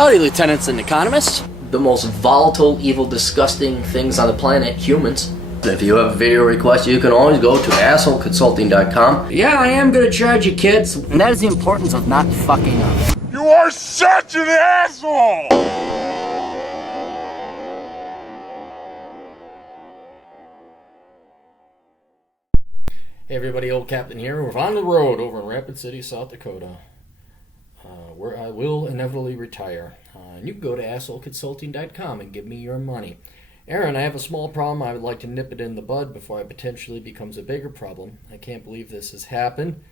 Howdy, lieutenants and economists. The most volatile, evil, disgusting things on the planet, humans. If you have a video request, you can always go to assholeconsulting.com. Yeah, I am gonna charge you, kids. And that is the importance of not fucking up. You are such an asshole! Hey everybody, Old Captain here. We're on the road over in Rapid City, South Dakota, where I will inevitably retire. And you can go to assholeconsulting.com and give me your money. Aaron, I have a small problem. I would like to nip it in the bud before it potentially becomes a bigger problem. I can't believe this has happened,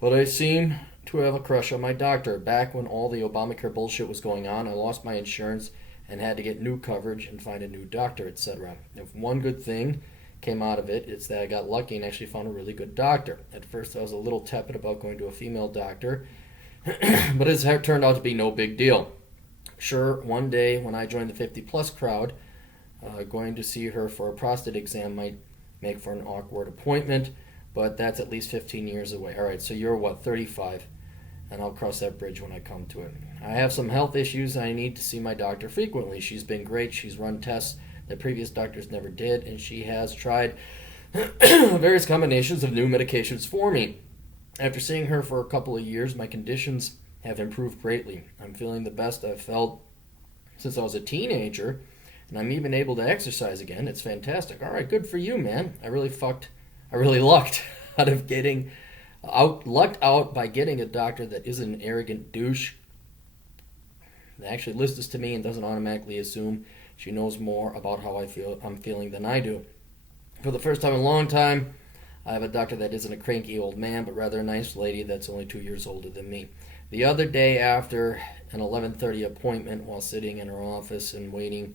but I seem to have a crush on my doctor. Back when all the Obamacare bullshit was going on, I lost my insurance and had to get new coverage and find a new doctor, etc. If one good thing came out of it, it's that I got lucky and actually found a really good doctor. At first I was a little tepid about going to a female doctor, but it's turned out to be no big deal. Sure, one day when I joined the 50 plus crowd, going to see her for a prostate exam might make for an awkward appointment, but that's at least 15 years away. Alright, so you're what, 35? And I'll cross that bridge when I come to it. I have some health issues and I need to see my doctor frequently. She's been great. She's run tests that previous doctors never did, and she has tried various combinations of new medications for me. After seeing her for a couple of years, my conditions have improved greatly. I'm feeling the best I've felt since I was a teenager, and I'm even able to exercise again. It's fantastic. All right, good for you, man. I really lucked out of getting lucked out by getting a doctor that isn't an arrogant douche that actually listens to me and doesn't automatically assume she knows more about how I'm feeling than I do. For the first time in a long time, I have a doctor that isn't a cranky old man, but rather a nice lady that's only 2 years older than me. The other day after an 11:30 appointment, while sitting in her office and waiting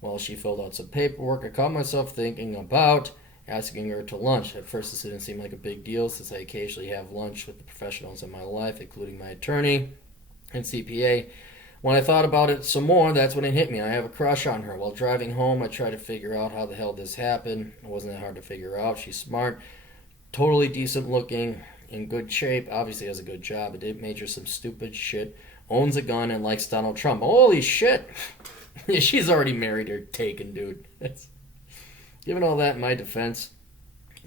while she filled out some paperwork, I caught myself thinking about asking her to lunch. At first this didn't seem like a big deal, since I occasionally have lunch with the professionals in my life, including my attorney and CPA. When I thought about it some more, that's when it hit me. I have a crush on her. While driving home, I tried to figure out how the hell this happened. It wasn't that hard to figure out. She's smart, totally decent looking, in good shape, obviously has a good job, but did major some stupid shit, owns a gun, and likes Donald Trump. Holy shit! She's already married or taken, dude. Given all that in my defense,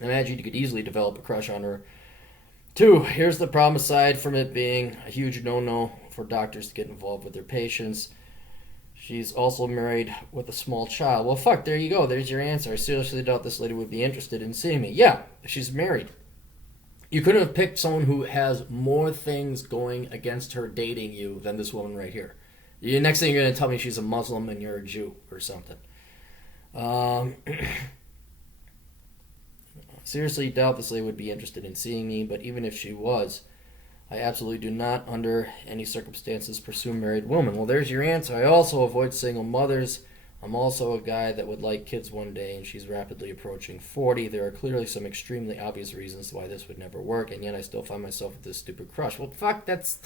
I imagine you could easily develop a crush on her. 2, here's the problem. Aside from it being a huge no-no for doctors to get involved with their patients, she's also married with a small child. Well, fuck, there you go. There's your answer. I seriously doubt this lady would be interested in seeing me. Yeah, she's married. You couldn't have picked someone who has more things going against her dating you than this woman right here. The next thing you're going to tell me she's a Muslim and you're a Jew or something. Seriously doubt this lady would be interested in seeing me, but even if she was, I absolutely do not, under any circumstances, pursue married women. Well, there's your answer. I also avoid single mothers. I'm also a guy that would like kids one day, and she's rapidly approaching 40. There are clearly some extremely obvious reasons why this would never work, and yet I still find myself with this stupid crush. Well, fuck, it's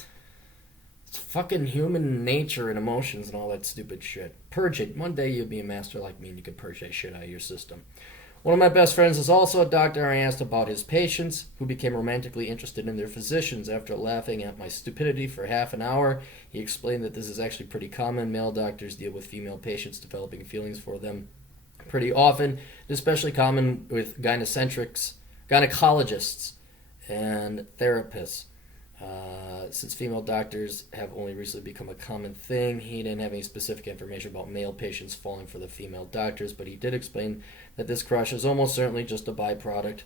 fucking human nature and emotions and all that stupid shit. Purge it. One day you'll be a master like me, and you can purge that shit out of your system. One of my best friends is also a doctor. I asked about his patients, who became romantically interested in their physicians. After laughing at my stupidity for half an hour, he explained that this is actually pretty common. Male doctors deal with female patients developing feelings for them pretty often. It's especially common with gynecologists and therapists. Since female doctors have only recently become a common thing, he didn't have any specific information about male patients falling for the female doctors, but he did explain that this crush is almost certainly just a byproduct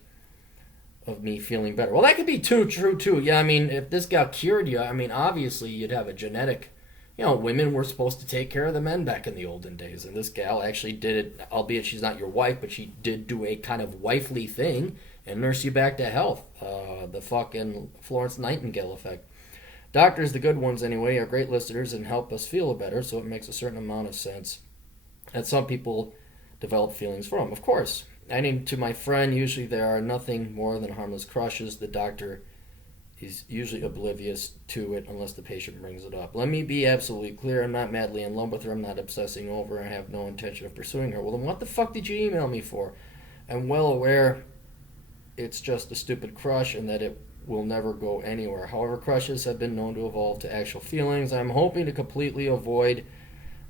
of me feeling better. Well, that could be true too. Yeah, I mean, if this gal cured you, I mean, obviously you'd have a genetic, women were supposed to take care of the men back in the olden days, and this gal actually did it, albeit she's not your wife, but she did do a kind of wifely thing and nurse you back to health. The fucking Florence Nightingale effect. Doctors, the good ones anyway, are great listeners and help us feel better, so it makes a certain amount of sense that some people develop feelings for them. Of course, adding to my friend, usually there are nothing more than harmless crushes. The doctor is usually oblivious to it unless the patient brings it up. Let me be absolutely clear. I'm not madly in love with her. I'm not obsessing over her. I have no intention of pursuing her. Well, then what the fuck did you email me for? I'm well aware it's just a stupid crush and that it will never go anywhere. However, crushes have been known to evolve to actual feelings. I'm hoping to completely avoid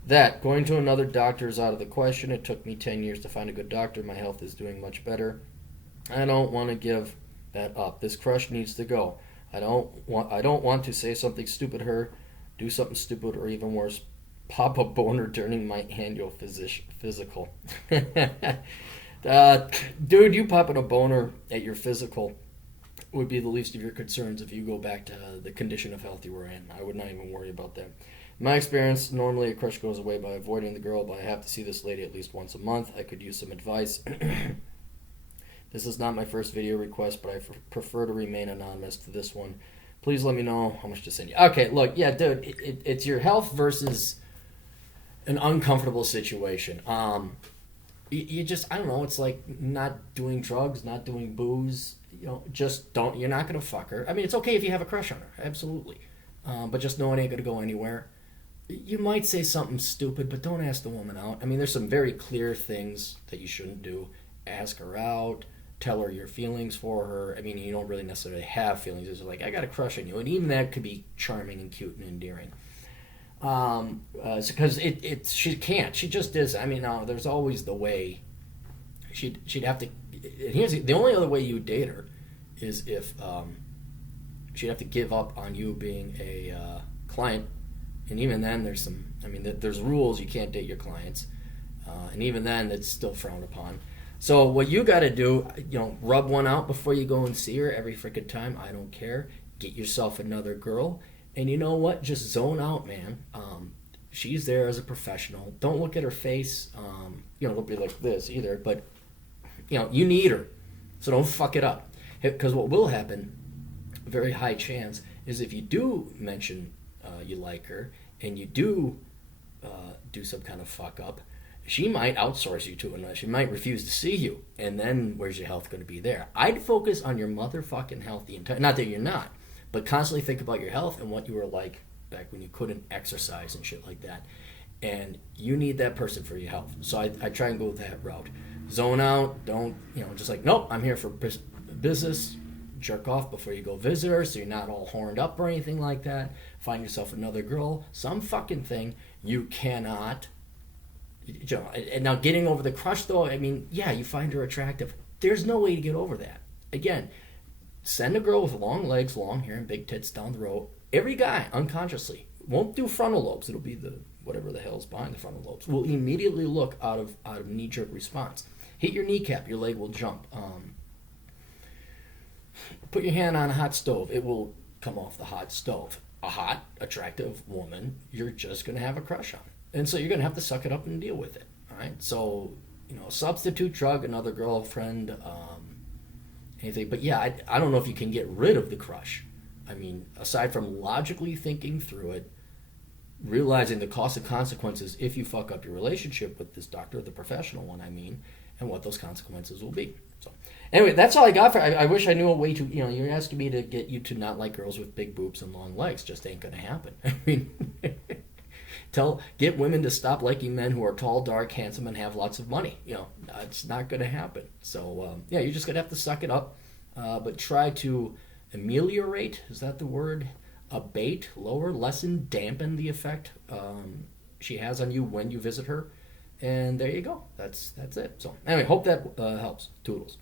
that. Going to another doctor is out of the question. It took me 10 years to find a good doctor. My health is doing much better. I don't want to give that up. This crush needs to go. I don't want to say something stupid to her, do something stupid, or even worse, pop a boner during my annual physical. Dude, you popping a boner at your physical would be the least of your concerns if you go back to the condition of health you were in. I would not even worry about that. In my experience, normally a crush goes away by avoiding the girl, but I have to see this lady at least once a month. I could use some advice. This is not my first video request, but I prefer to remain anonymous to this one. Please let me know how much to send you. Okay, look, yeah, dude, it's your health versus an uncomfortable situation. You just, I don't know, it's like not doing drugs, not doing booze, just don't, you're not going to fuck her. I mean, it's okay if you have a crush on her, absolutely. But just know it ain't going to go anywhere. You might say something stupid, but don't ask the woman out. I mean, there's some very clear things that you shouldn't do. Ask her out. Tell her your feelings for her. I mean, you don't really necessarily have feelings. It's like, I got a crush on you. And even that could be charming and cute and endearing. Because she can't. She just is. I mean, there's always the way. She'd have to. Here's the only other way you would date her is if she'd have to give up on you being a client. And even then, there's rules. You can't date your clients. And even then, it's still frowned upon. So what you got to do, rub one out before you go and see her every freaking time. I don't care. Get yourself another girl. And you know what? Just zone out, man. She's there as a professional. Don't look at her face. Don't be like this either. But, you need her. So don't fuck it up. Because what will happen, a very high chance, is if you do mention you like her and you do do some kind of fuck up, she might outsource you to another. She might refuse to see you. And then where's your health going to be there? I'd focus on your motherfucking health the entire... Not that you're not. But constantly think about your health and what you were like back when you couldn't exercise and shit like that. And you need that person for your health. So I try and go that route. Zone out. Don't, just like, nope, I'm here for business. Jerk off before you go visit her so you're not all horned up or anything like that. Find yourself another girl. Some fucking thing you cannot... And now getting over the crush, though, I mean, yeah, you find her attractive. There's no way to get over that. Again, send a girl with long legs, long hair, and big tits down the road. Every guy, unconsciously, won't do frontal lobes. It'll be the whatever the hell's behind the frontal lobes. Will immediately look out of knee-jerk response. Hit your kneecap, your leg will jump. Put your hand on a hot stove. It will come off the hot stove. A hot, attractive woman, you're just going to have a crush on. And so you're going to have to suck it up and deal with it. All right? So, substitute drug, another girlfriend, anything. But yeah, I don't know if you can get rid of the crush. I mean, aside from logically thinking through it, realizing the cost and consequences if you fuck up your relationship with this doctor, the professional one, and what those consequences will be. So anyway, that's all I got for. I wish I knew a way to. You're asking me to get you to not like girls with big boobs and long legs. Just ain't going to happen. I mean. Get women to stop liking men who are tall, dark, handsome, and have lots of money. It's not going to happen. So, you're just going to have to suck it up. But try to ameliorate, is that the word? Abate, lower, lessen, dampen the effect she has on you when you visit her. And there you go. That's it. So, anyway, hope that helps. Toodles.